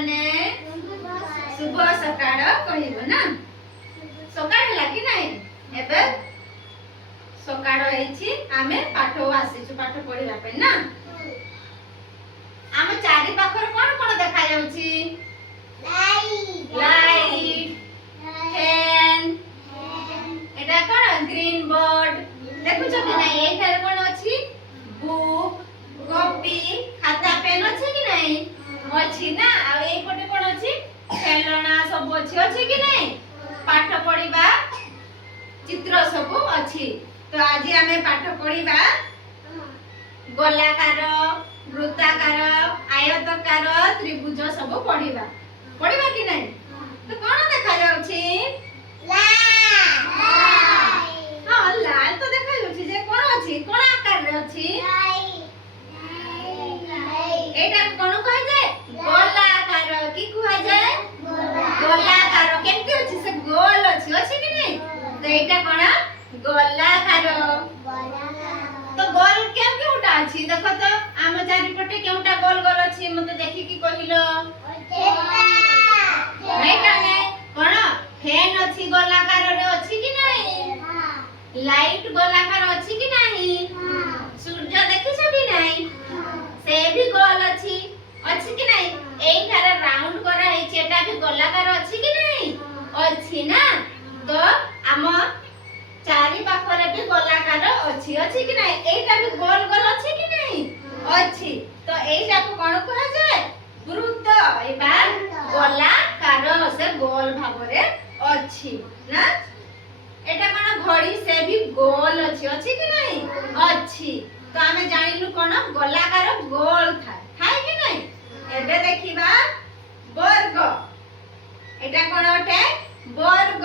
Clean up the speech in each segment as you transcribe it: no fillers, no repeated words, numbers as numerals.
ने शुभ सकाळ कहिबो ना सकाळ लागी नाही एबे सकाळ हेछि आमे पाठ आसीछु पाठ पढिला पे ना आमे चारि पाखर कोन कोन देखा जाउछि लाइट फैन एटा कोन ग्रीन बोर्ड देखु छ कि नाही एटा कोन अछि बुक कॉपी खाता पेन अछि कि नाही अछि ना आ ए पटे कोन अछि खेलना सब अछि कि नाही पाठ पढिबा चित्र सब अछि तो आज हमें पाठ पढिबा गोलाकार वृत्ताकार आयताकार त्रिभुज सब पढिबा पढिबा कि नाही तो कोन देखा जाउछि हां लाल तो देखा जाउछि जे कोन अछि कोन आकार रे अछि एटा कोन कहै जाय गोलाकार की कहै जाय गोलाकार केमति अछि से गोल अछि कि नाही तो एटा कोन गोलाकार तो गोल केम केउटा अछि देखो तो आम चारि पटे केउटा गोल गोल अछि मते देखि की कहिलो एटा ने कोन फैन अछि गोलाकार रे अछि कि नाही लाइट गोलाकार अछि कि नाही सूर्य देखि छ कि नाही से भी गोल अछि कि नाही एई थारे राउंड करा है एटा भी गोलाकार अछि कि नाही अछि ना तो आम चारि पाखरे भी गोलाकार अछि कि नाही एटा भी गोल गोल अछि कि नाही अछि तो एटा को कोन कहै जाय वृत्त एबा गोलाकार से गोल भाबरे अछि ना एटा कोन घड़ी से भी गोल अछि कि नाही अछि तो हमें जानिलु कोन गोलाकार गोल थाय कि नाही एबे देखिबा वर्ग एटा कोन अटे वर्ग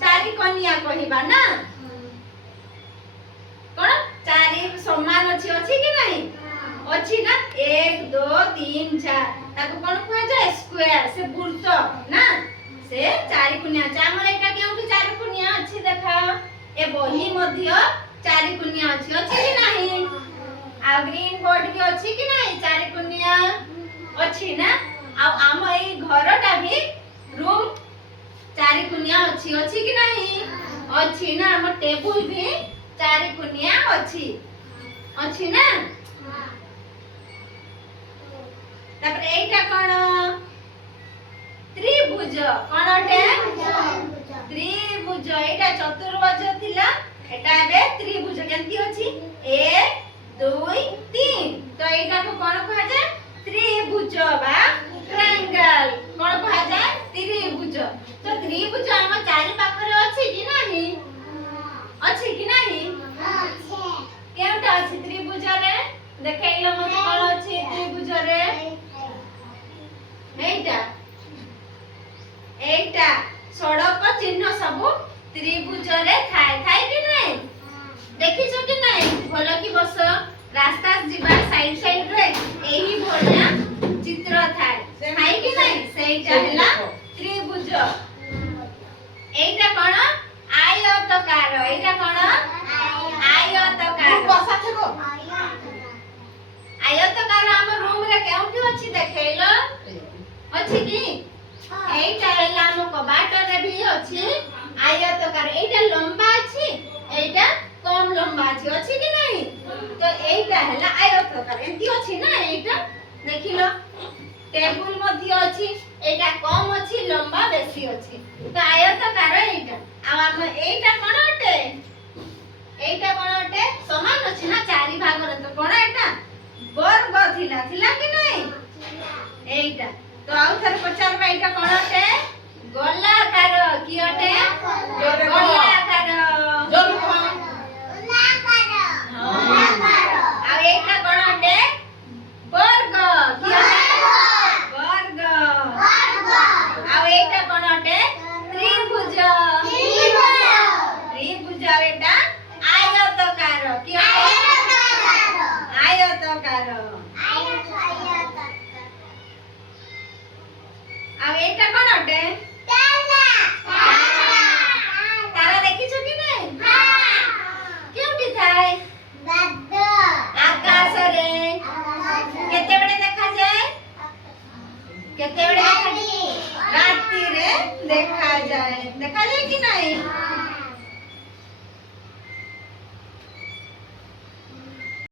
चारि कन्या कहिबा ना कोन चारि समान अछि कि नाही अछि ना 1 2 3 4 ताको कोन कहै जाय स्क्वायर से वृत्त ना से चारि कन्या अछि हमर एटा केउठी चारि कन्या अछि देखा ए बही मध्य चारि कन्या अछि कि नाही आ ग्रीन बोर्ड के अछि कि नाही चारि कन्या अछि ना आ हम ए घरटा भी रूम चारि कन्या अछि कि नाही अछि ना हम टेबल भी चारि कन्या अछि ना तापर एटा कोन त्रिभुज कोन अटे त्रिभुज एटा चतुर्भुज थिला एटा बे त्रिभुज केंती अछि 1 2 3 तो एटा को कोन कहै जाय त्रिभुज बा ट्रायंगल कोन कहै जाय त्रिभुज तो त्रिभुज हम चारि पाखरे अछि कि नाही केउटा अछि त्रिभुज रे देखैलो मते कोन अछि त्रिभुज रे एटा सड़क चिन्ह सब त्रिभुज रे थाय कि नाही देखि छ कि नाही भलो कि बस रास्ता जीवा साइड रे एही भलिया चित्र थाय कि नाही सेटा हला त्रिभुज एटा कोन आयताकार एटा कोन आयताकार हम रूम रे केउठी अछि देखैलो अछि कि एटा हला हम कबाट रे भी अछि आयताकार एटा लंबा अछि एटा कम लंबा अछि कि नाही तो एटा हला आयताकार एंती अछि ना एटा देखिलो टेबल मध्य अछि एटा कम अछि लंबा बेसी अछि तो आयताकार एटा आ हम एटा कोन अटे समान अछि ना चारि भाग रे तो कोन एटा वर्ग थिला कि नाही एटा तो आउ थर पचारबा एटा कोन अटे गोलाकार की अटे गोलाकार आ एटा कोन अटे वर्ग की अटे वर्ग आ एटा कोन अटे त्रिभुज एटा आयताकार की आयताकार आ एटा कोन अटे तारा देखि छ कि नाही କେବେଳେ ରାତିରେ ଦେଖାଯାଏ କି ନାହିଁ?